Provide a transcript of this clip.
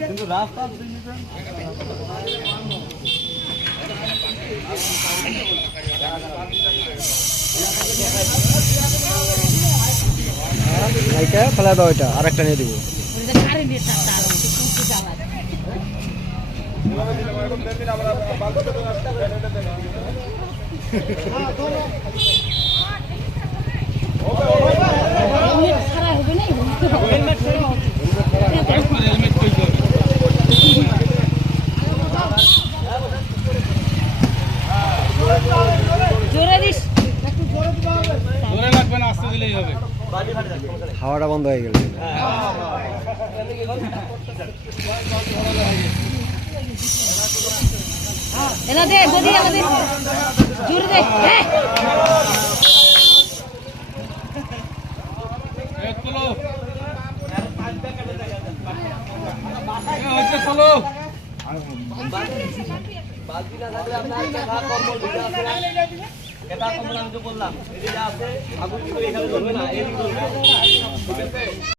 কিন্তু রাস্তা ফেলা দাও, এটা আরেকটা নিয়ে দিব। হাওয়াটা বন্ধ হয়ে গেল। এলা দে গদি এলা দে জোরে দে এ চলো হচ্ছে চলো বালতি না থাকলে আপনার টাকা কম্বল ভিজা আছে না এটা কম্বল আমি তো বললাম এই যে আছে আগুন তো এখানে ধরবে না এই ধরবে ঠিক আছে।